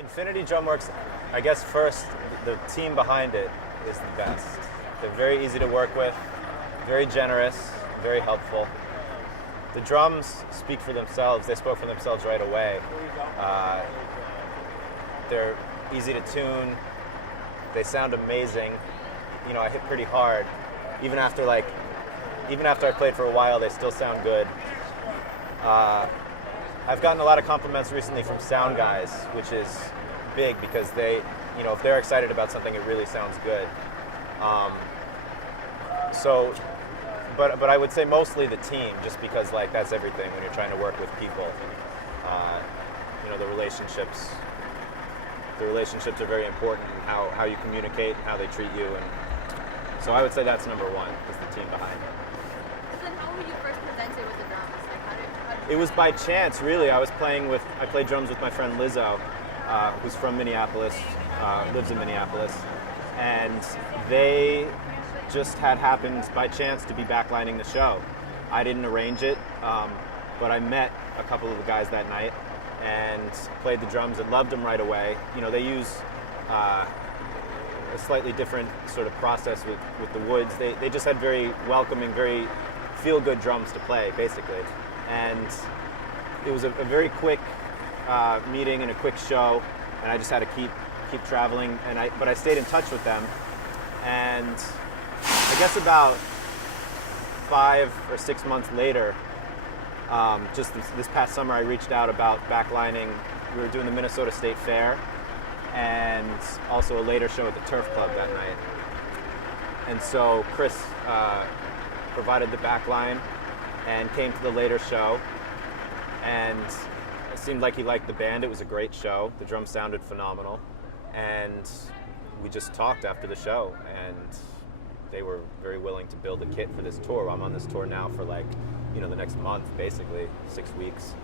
Infinity Drumworks, I guess first, the team behind it is the best. They're very easy to work with, very generous, very helpful. The drums speak for themselves. They spoke for themselves right away. They're easy to tune. They sound amazing. You know, I hit pretty hard. Even after I played for a while, they still sound good. I've gotten a lot of compliments recently from sound guys, which is big because they, you know, if they're excited about something, it really sounds good. But I would say mostly the team, just because like that's everything when you're trying to work with people. You know, the relationships are very important. How you communicate, how they treat you, and so I would say that's number one, is the team behind it. So then, how were you first presented with the drums? Like, how did It was by chance, really. I played drums with my friend Lizzo, who's from Minneapolis, lives in Minneapolis, and they just had happened by chance to be backlining the show. I didn't arrange it, but I met a couple of the guys that night and played the drums and loved them right away. You know, they use a slightly different sort of process with the woods. They just had very welcoming, very feel-good drums to play, basically. And it was a very quick meeting and a quick show, and I just had to keep traveling. But I stayed in touch with them, and I guess about 5 or 6 months later, just this past summer, I reached out about backlining. We were doing the Minnesota State Fair and also a later show at the Turf Club that night. And so Chris provided the backline and came to the later show, and it seemed like he liked the band. It was a great show. The drums sounded phenomenal, and we just talked after the show, and they were very willing to build a kit for this tour. I'm on this tour now for the next month, basically 6 weeks.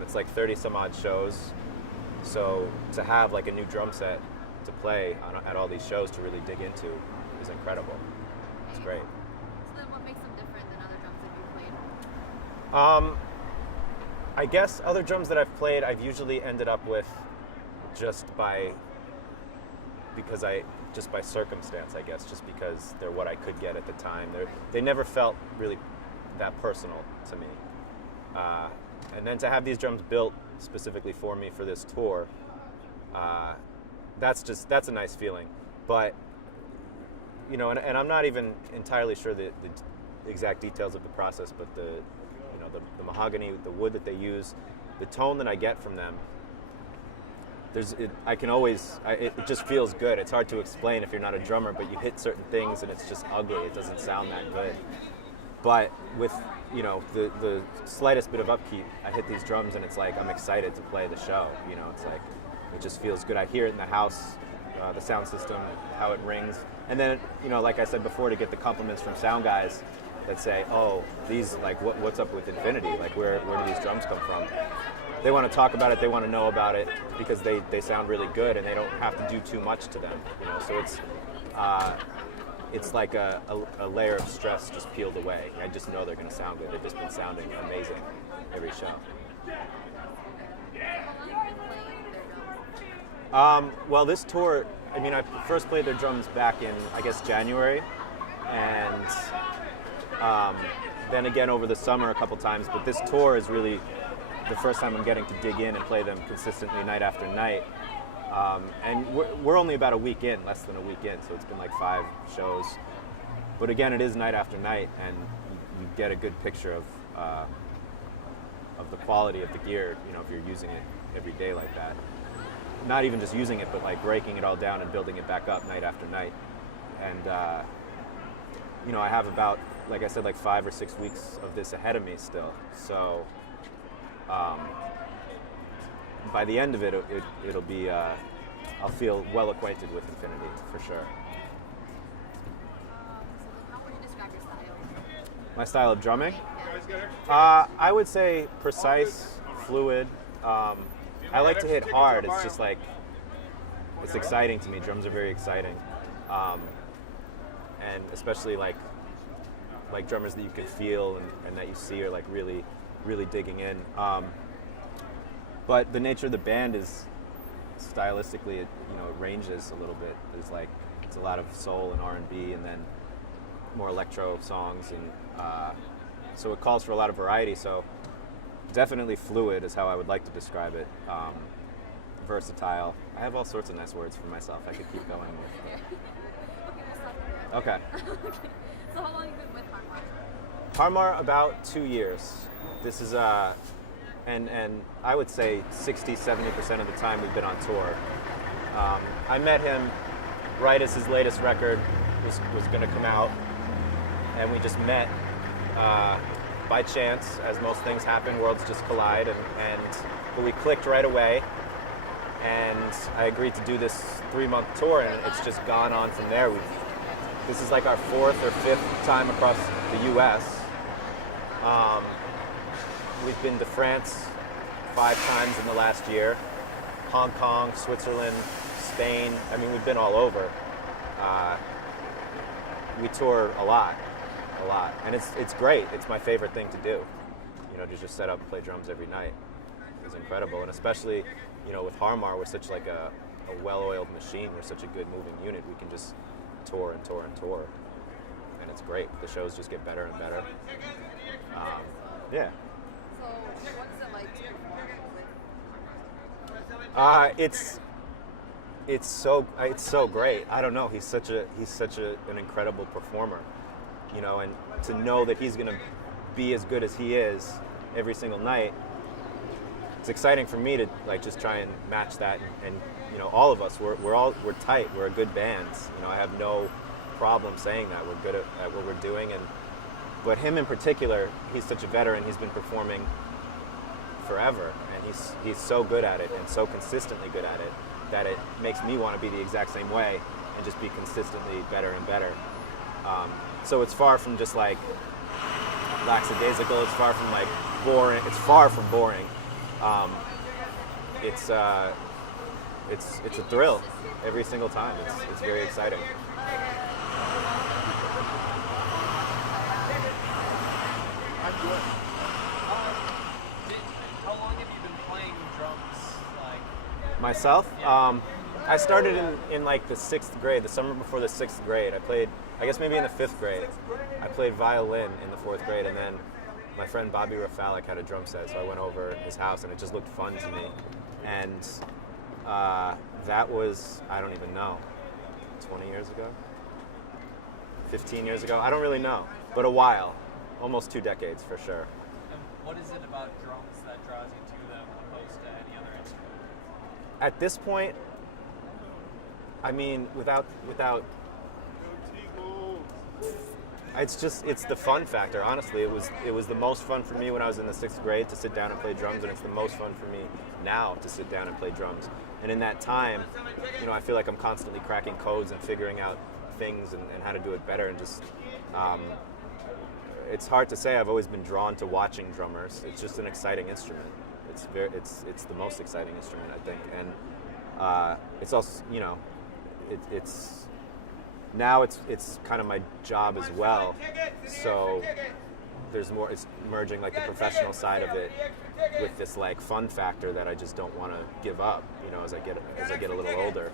It's like 30 some odd shows. So to have like a new drum set to play at all these shows to really dig into is incredible. It's great. So then, what makes them different than other drums that you've played? I guess other drums that I've played, I've usually ended up with just by circumstance, I guess, just because they're what I could get at the time. They never felt really that personal to me. And then to have these drums built specifically for me for this tour, that's a nice feeling. But, you know, and I'm not even entirely sure the exact details of the process, but the mahogany, the wood that they use, the tone that I get from them, it just feels good. It's hard to explain if you're not a drummer, but you hit certain things and it's just ugly. It doesn't sound that good. But with, you know, the slightest bit of upkeep, I hit these drums and it's like I'm excited to play the show. You know, it's like it just feels good. I hear it in the house, the sound system, how it rings. And then, you know, like I said before, to get the compliments from sound guys that say, oh, these, like, what's up with Infinity? Like, where do these drums come from? They want to talk about it, they want to know about it, because they sound really good and they don't have to do too much to them, you know. So it's like a layer of stress just peeled away. I just know they're going to sound good. They've just been sounding amazing every show. Well, this tour, I mean, I first played their drums back in, I guess, January, and then again over the summer a couple times, but this tour is really the first time I'm getting to dig in and play them consistently night after night. And we're only about a week in, less than a week in, so it's been like 5 shows. But again, it is night after night, and you get a good picture of the quality of the gear, you know, if you're using it every day like that. Not even just using it, but like breaking it all down and building it back up night after night. And, you know, I have about, like I said, like 5 or 6 weeks of this ahead of me still. So by the end of it, it'll be, I'll feel well acquainted with Infinity, for sure. So how would you describe your style? My style of drumming? I would say precise, fluid. I like to hit hard. It's just like, it's exciting to me. Drums are very exciting. And especially like drummers that you can feel and that you see are like really, really digging in. But the nature of the band is stylistically, it ranges a little bit. It's a lot of soul and R&B, and then more electro songs, and so it calls for a lot of variety. So definitely fluid is how I would like to describe it. Versatile. I have all sorts of nice words for myself. I could keep going with. Okay, we'll stop there. Okay. Okay. So how long have you been with Harmar? Harmar, about 2 years. This is and I would say 60-70% of the time we've been on tour. I met him right as his latest record was going to come out, and we just met by chance, as most things happen. Worlds just collide, but we clicked right away, and I agreed to do this 3-month tour, and it's just gone on from there. This is like our 4th or 5th time across the U.S. We've been to France 5 times in the last year, Hong Kong, Switzerland, Spain. I mean, we've been all over. We tour a lot, and it's great. It's my favorite thing to do. To just set up and play drums every night is incredible, and especially, with Harmar, we're such like a well-oiled machine. We're such a good moving unit. We can just tour and tour and tour, and it's great. The shows just get better and better. Yeah. So what is it like to perform with? It's so great. I don't know. He's such an incredible performer, and to know that he's gonna be as good as he is every single night. It's exciting for me to just try and match that, and all of us we're tight. We're a good band. I have no problem saying that we're good at what we're doing, but him in particular, he's such a veteran. He's been performing forever, and he's so good at it and so consistently good at it that it makes me want to be the exact same way and just be consistently better and better. So it's far from just lackadaisical. It's far from boring. It's far from boring. It's a thrill every single time. It's very exciting. How long have you been playing drums? Myself, I started in the 6th grade, the summer before the 6th grade. I played, I guess maybe in the 5th grade. I played violin in the 4th grade, and then my friend Bobby Rafalik had a drum set, so I went over to his house, and it just looked fun to me. And that was, I don't even know, 20 years ago? 15 years ago? I don't really know, but a while. Almost 2 decades for sure. And what is it about drums that draws you to them opposed to any other instrument? At this point, I mean, without it's the fun factor. Honestly, it was the most fun for me when I was in the 6th grade to sit down and play drums, and it's the most fun for me now to sit down and play drums. And in that time, I feel like I'm constantly cracking codes and figuring out things and how to do it better, and just it's hard to say. I've always been drawn to watching drummers. It's just an exciting instrument. It's the most exciting instrument, I think, and it's also it's now it's kind of my job as well. So there's more. It's merging the professional side of it with this fun factor that I just don't want to give up. As I get a little older.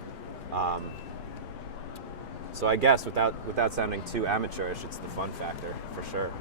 So I guess without sounding too amateurish, it's the fun factor for sure.